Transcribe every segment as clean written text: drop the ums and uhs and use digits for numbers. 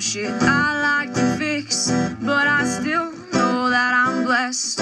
some shit I like to fix, but I still know that I'm blessed.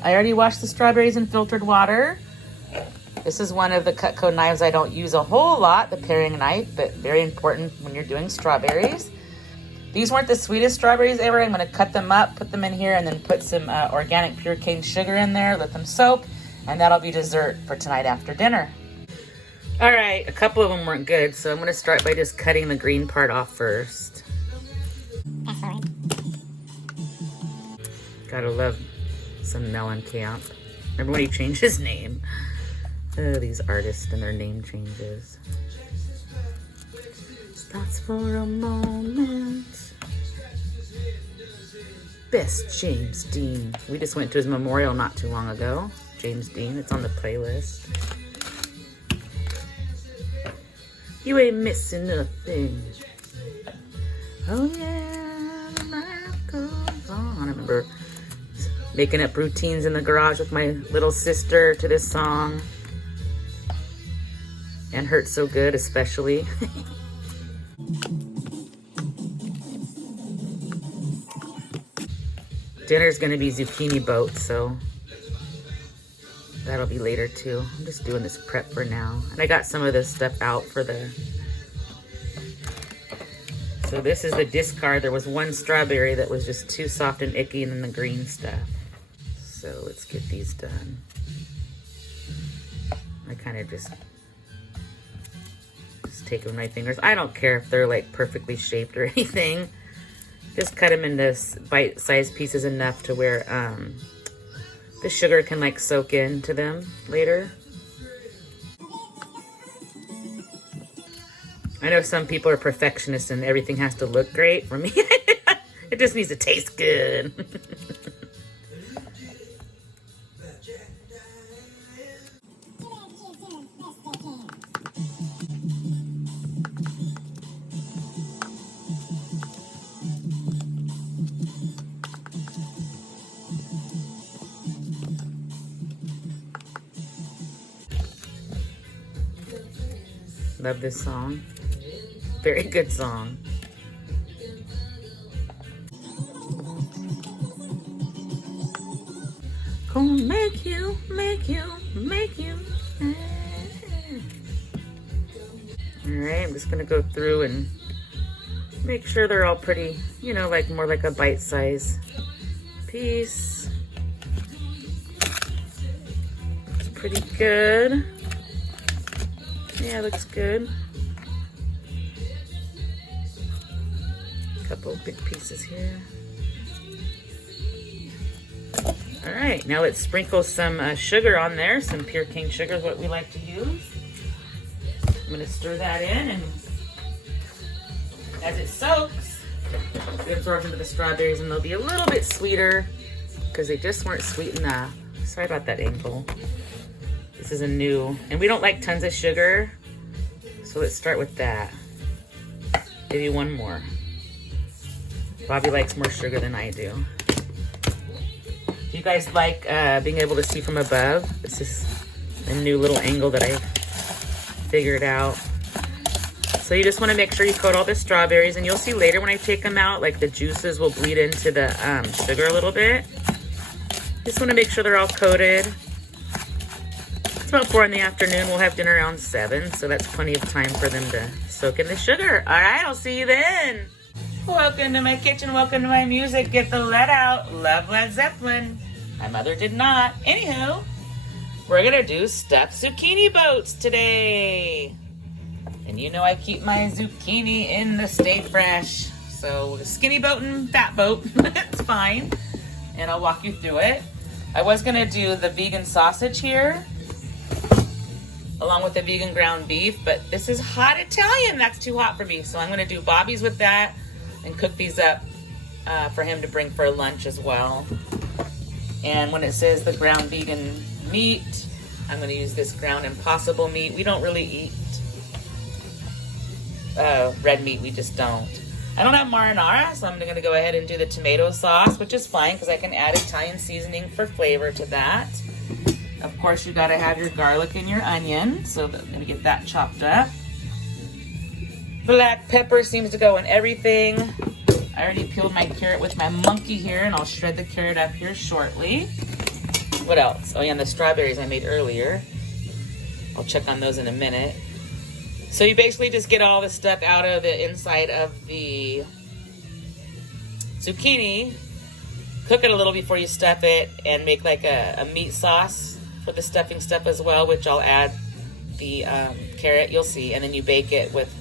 I already washed the strawberries in filtered water. This is one of the Cutco knives I don't use a whole lot, the paring knife, but very important when you're doing strawberries. These weren't the sweetest strawberries ever. I'm going to cut them up, put them in here, and then put some organic pure cane sugar in there, let them soak, and that'll be dessert for tonight after dinner. All right, a couple of them weren't good, so I'm going to start by just cutting the green part off first. Gotta love some Mellencamp. Remember when he changed his name? Oh, these artists and their name changes. Thoughts for a moment. Best James Dean. We just went to his memorial not too long ago. James Dean, it's on the playlist. You ain't missing nothing. Oh yeah, the life goes on. I remember making up routines in the garage with my little sister to this song. And Hurt So Good, especially. Dinner's gonna be zucchini boats, so that'll be later too. I'm just doing this prep for now. And I got some of this stuff out for the... So this is the discard. There was one strawberry that was just too soft and icky, and then the green stuff. So let's get these done. I kind of just take them with my fingers. I don't care if they're like perfectly shaped or anything. Just cut them into bite-sized pieces enough to where the sugar can like soak into them later. I know some people are perfectionists and everything has to look great. For me, it just needs to taste good. Love this song. Very good song. Gonna make you. Alright, I'm just gonna go through and make sure they're all pretty, you know, like more like a bite-size piece. It's pretty good. Yeah, looks good. Couple big pieces here. All right, now let's sprinkle some sugar on there. Some pure cane sugar is what we like to use. I'm gonna stir that in, and as it soaks, it absorbs into the strawberries, and they'll be a little bit sweeter because they just weren't sweet enough. Sorry about that angle. This is a new, and we don't like tons of sugar, so let's start with that. Maybe one more. Bobby likes more sugar than I do. Do you guys like being able to see from above? This is a new little angle that I figured out. So you just want to make sure you coat all the strawberries, and you'll see later when I take them out, like the juices will bleed into the sugar a little bit. Just want to make sure they're all coated. It's about 4 in the afternoon. We'll have dinner around 7, so that's plenty of time for them to soak in the sugar. All right, I'll see you then. Welcome to my kitchen. Welcome to my music. Get the lead out. Love Led Zeppelin. My mother did not. Anywho, we're going to do stuffed zucchini boats today. And you know I keep my zucchini in the Stay Fresh. So skinny boat and fat boat. It's fine. And I'll walk you through it. I was going to do the vegan sausage here, along with the vegan ground beef, but this is hot Italian. That's too hot for me. So I'm going to do Bobby's with that and cook these up for him to bring for lunch as well. And when it says the ground vegan meat, I'm gonna use this ground impossible meat. We don't really eat red meat, we just don't. I don't have marinara, so I'm gonna go ahead and do the tomato sauce, which is fine because I can add Italian seasoning for flavor to that. Of course, you gotta have your garlic and your onion, so I'm gonna get that chopped up. Black pepper seems to go in everything. I already peeled my carrot with my monkey here, and I'll shred the carrot up here shortly. What else? Oh yeah, and the strawberries I made earlier. I'll check on those in a minute. So you basically just get all the stuff out of the inside of the zucchini, cook it a little before you stuff it, and make like a meat sauce for the stuffing stuff as well, which I'll add the carrot, you'll see, and then you bake it with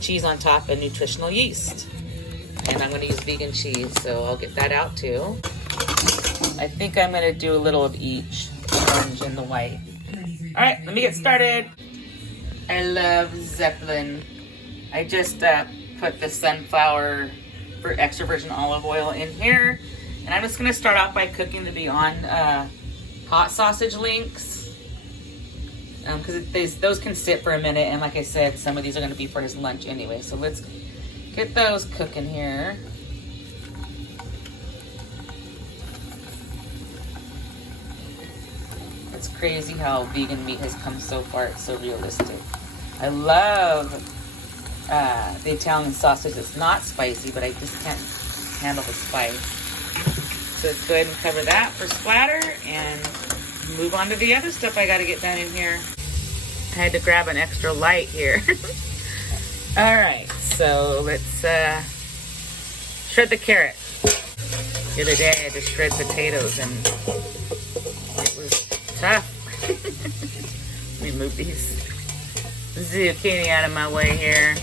cheese on top and nutritional yeast. And I'm gonna use vegan cheese, so I'll get that out too. I think I'm gonna do a little of each, orange and the white. All right, let me get started. I love Zeppelin. I just put the sunflower for extra virgin olive oil in here. And I'm just gonna start off by cooking the Beyond hot sausage links. Because those can sit for a minute, and like I said, some of these are gonna be for his lunch anyway. So let's get those cooking here. It's crazy how vegan meat has come so far. It's so realistic. I love the Italian sausage. It's not spicy, but I just can't handle the spice. So let's go ahead and cover that for splatter and move on to the other stuff I gotta get done in here. I had to grab an extra light here. All right, so let's shred the carrot. The other day I had to shred potatoes and it was tough. Let me move these zucchini out of my way here.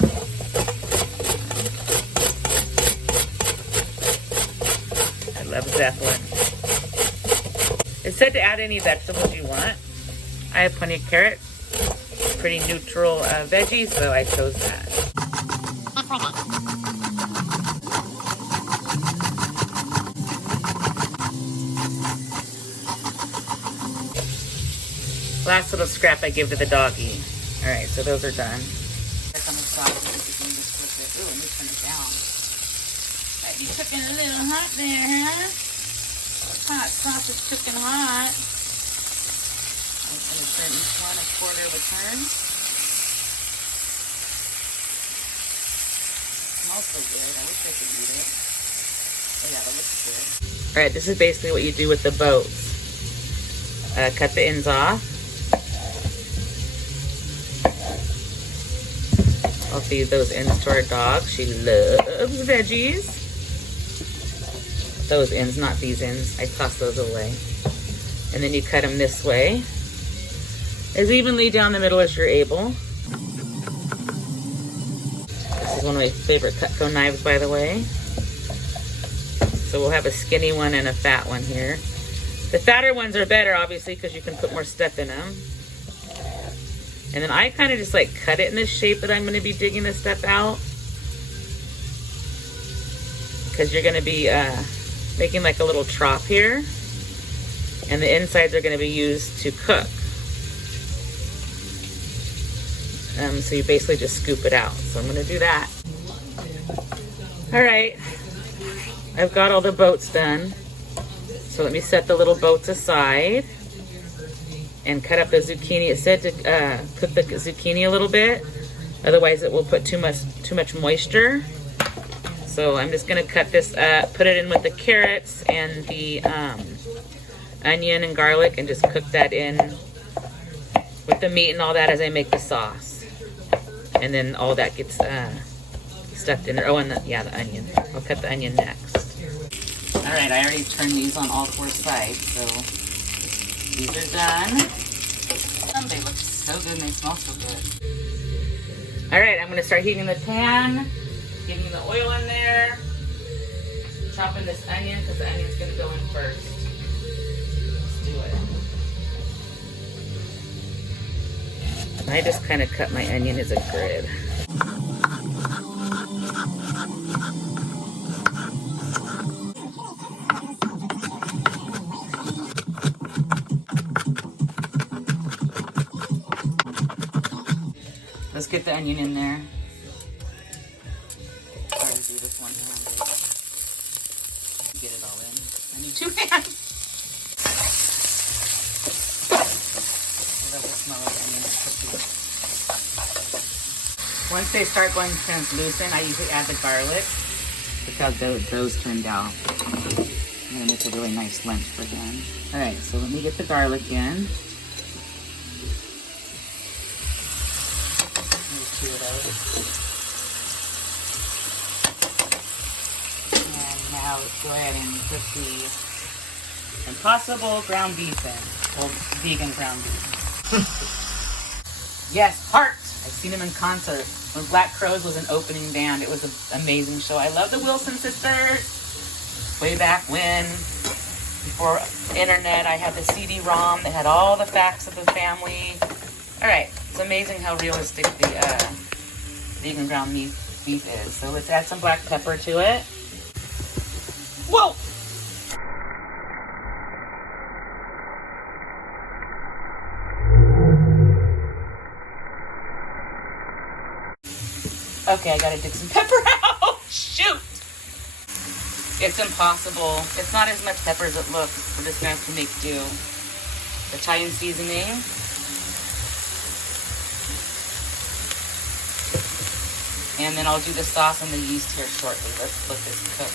I love Zeppelin. It said to add any vegetables you want. I have plenty of carrot, pretty neutral veggies, so I chose that. Last little scrap I give to the doggy. All right, so those are done. Check on the sausage. Ooh, let me turn it down. Might be cooking a little hot there, huh? Hot sausage cooking hot. I'm gonna turn each one a quarter of a turn. Smells so good. I wish I could eat it. Oh yeah, that looks good. All right, this is basically what you do with the boats. Cut the ends off. I'll feed those ends to our dog. She loves veggies. Those ends, not these ends. I toss those away. And then you cut them this way, as evenly down the middle as you're able. This is one of my favorite Cutco knives, by the way. So we'll have a skinny one and a fat one here. The fatter ones are better, obviously, because you can put more stuff in them. And then I kind of just like cut it in the shape that I'm going to be digging this stuff out. Because you're going to be making like a little trough here. And the insides are going to be used to cook. So you basically just scoop it out. So I'm going to do that. All right. I've got all the boats done. So let me set the little boats aside and cut up the zucchini. It said to cook the zucchini a little bit, otherwise it will put too much moisture. So I'm just gonna cut this up, put it in with the carrots and the onion and garlic, and just cook that in with the meat and all that as I make the sauce. And then all that gets stuffed in there. Oh, and the onion. I'll cut the onion next. All right, I already turned these on all 4 sides, so these are done. They look so good and they smell so good. All right, I'm gonna start heating the pan, getting the oil in there, chopping this onion because the onion's gonna go in first. Let's do it. I just kind of cut my onion as a grid. get the onion in there. Try to do this one-handed. Get it all in. I need 2 hands. That will smell like onions cooking. Once they start going translucent, I usually add the garlic. Look how those turned out. I'm gonna make a really nice lunch for him. All right, so let me get the garlic in. There's 2 of those. And now let's go ahead and put the Impossible ground beef in. Old vegan ground beef. Yes, Heart! I've seen him in concert when Black Crowes was an opening band. It was an amazing show. I love the Wilson sisters. Way back when, before internet, I had the CD-ROM that had all the facts of the family. All right, it's amazing how realistic the vegan ground beef is. So let's add some black pepper to it. Whoa! Okay, I gotta dig some pepper out. Shoot! It's impossible. It's not as much pepper as it looks. We're just gonna have to make do. Italian seasoning. And then I'll do the sauce and the yeast here shortly. Let's let this cook.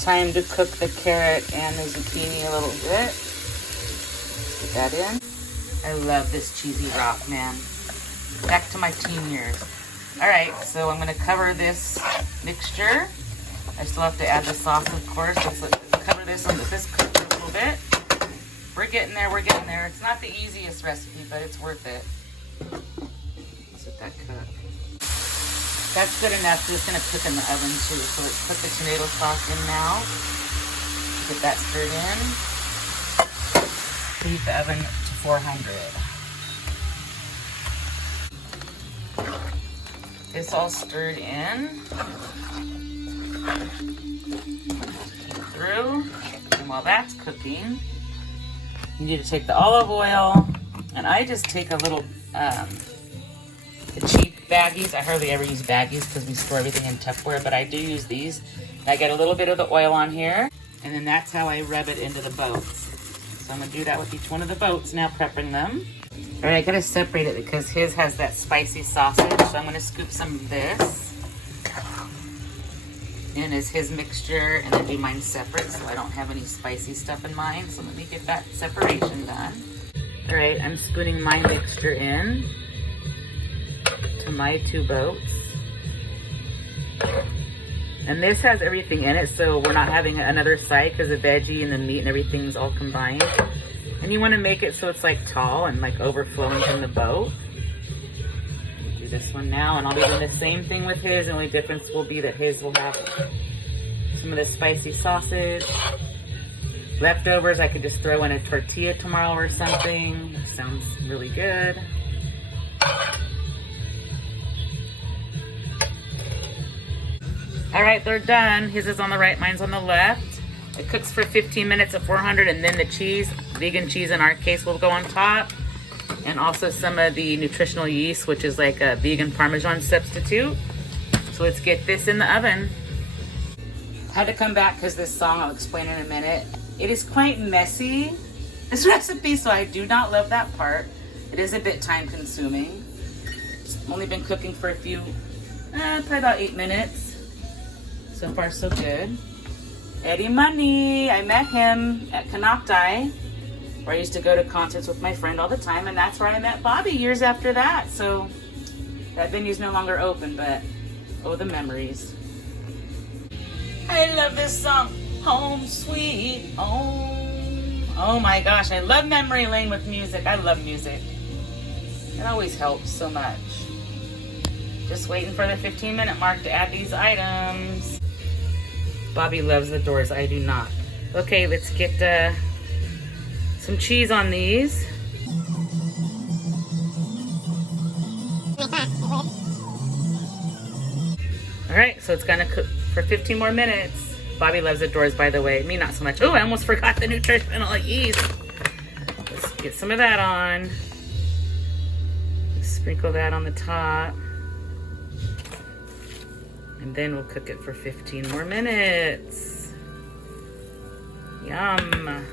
Time to cook the carrot and the zucchini a little bit. Let's get that in. I love this cheesy rock, man. Back to my teen years. All right, so I'm gonna cover this mixture. I still have to add the sauce, of course. Let's cover this and let this cook for a little bit. We're getting there, we're getting there. It's not the easiest recipe, but it's worth it. Let's let that cook. That's good enough. It's gonna cook in the oven too. So let's put the tomato sauce in now. Get that stirred in. Heat the oven to 400. It's all stirred in. Keep through. And while that's cooking, you need to take the olive oil, and I just take a little, the cheap baggies. I hardly ever use baggies because we store everything in Tupperware, but I do use these. And I get a little bit of the oil on here, and then that's how I rub it into the boats. So I'm gonna do that with each one of the boats now, prepping them. All right, I gotta separate it because his has that spicy sausage. So I'm gonna scoop some of this in as his mixture and then do mine separate so I don't have any spicy stuff in mine. So let me get that separation done. All right, I'm spooning my mixture in to my 2 boats. And this has everything in it, so we're not having another side because the veggie and the meat and everything's all combined. And you want to make it so it's like tall and like overflowing from the boat. Do this one now, and I'll be doing the same thing with his. The only difference will be that his will have some of the spicy sausage. Leftovers, I could just throw in a tortilla tomorrow or something. That sounds really good. All right, they're done. His is on the right, mine's on the left. It cooks for 15 minutes at 400, and then the cheese, vegan cheese in our case, will go on top. And also some of the nutritional yeast, which is like a vegan Parmesan substitute. So let's get this in the oven. I had to come back because this song, I'll explain in a minute. It is quite messy, this recipe, so I do not love that part. It is a bit time consuming. It's only been cooking for a few, probably about 8 minutes. So far, so good. Eddie Money, I met him at Canocti, where I used to go to concerts with my friend all the time, and that's where I met Bobby years after that. So that venue's no longer open, but oh, the memories. I love this song, Home Sweet Home. Oh my gosh, I love memory lane with music. I love music. It always helps so much. Just waiting for the 15-minute mark to add these items. Bobby loves the doors, I do not. Okay, let's get some cheese on these. All right, so it's gonna cook for 15 more minutes. Bobby loves the doors, by the way. Me, not so much. Oh, I almost forgot the nutritional yeast. Let's get some of that on. Sprinkle that on the top. And then we'll cook it for 15 more minutes. Yum.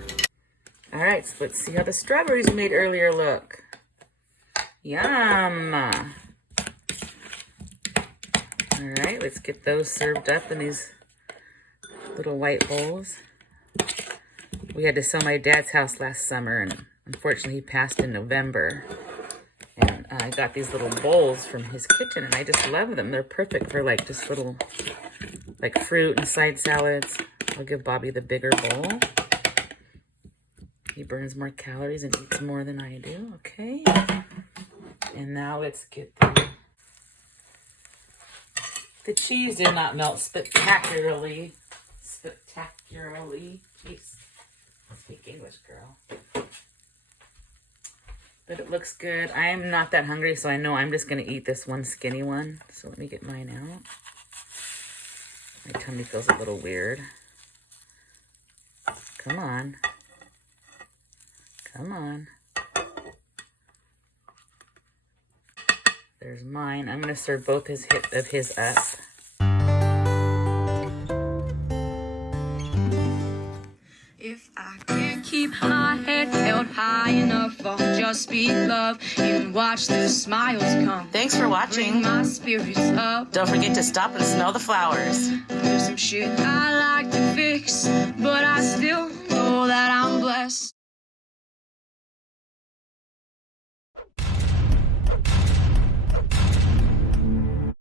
All right, so let's see how the strawberries we made earlier look. Yum. All right, let's get those served up in these little white bowls. We had to sell my dad's house last summer, and unfortunately he passed in November. And I got these little bowls from his kitchen, and I just love them. They're perfect for like just little like fruit and side salads. I'll give Bobby the bigger bowl. He burns more calories and eats more than I do. Okay. And now let's get the cheese did not melt spectacularly. Spectacularly. Jeez. Speak English, girl. But it looks good. I am not that hungry, so I know I'm just going to eat this one skinny one. So let me get mine out. My tummy feels a little weird. Come on. Come on. There's mine. I'm going to serve both of his up. If I can't keep my head held high enough, I'll just be love and watch the smiles come. Thanks for watching. Bring my spirits up. Don't forget to stop and smell the flowers. There's some shit I like to fix, but I still know that I'm blessed.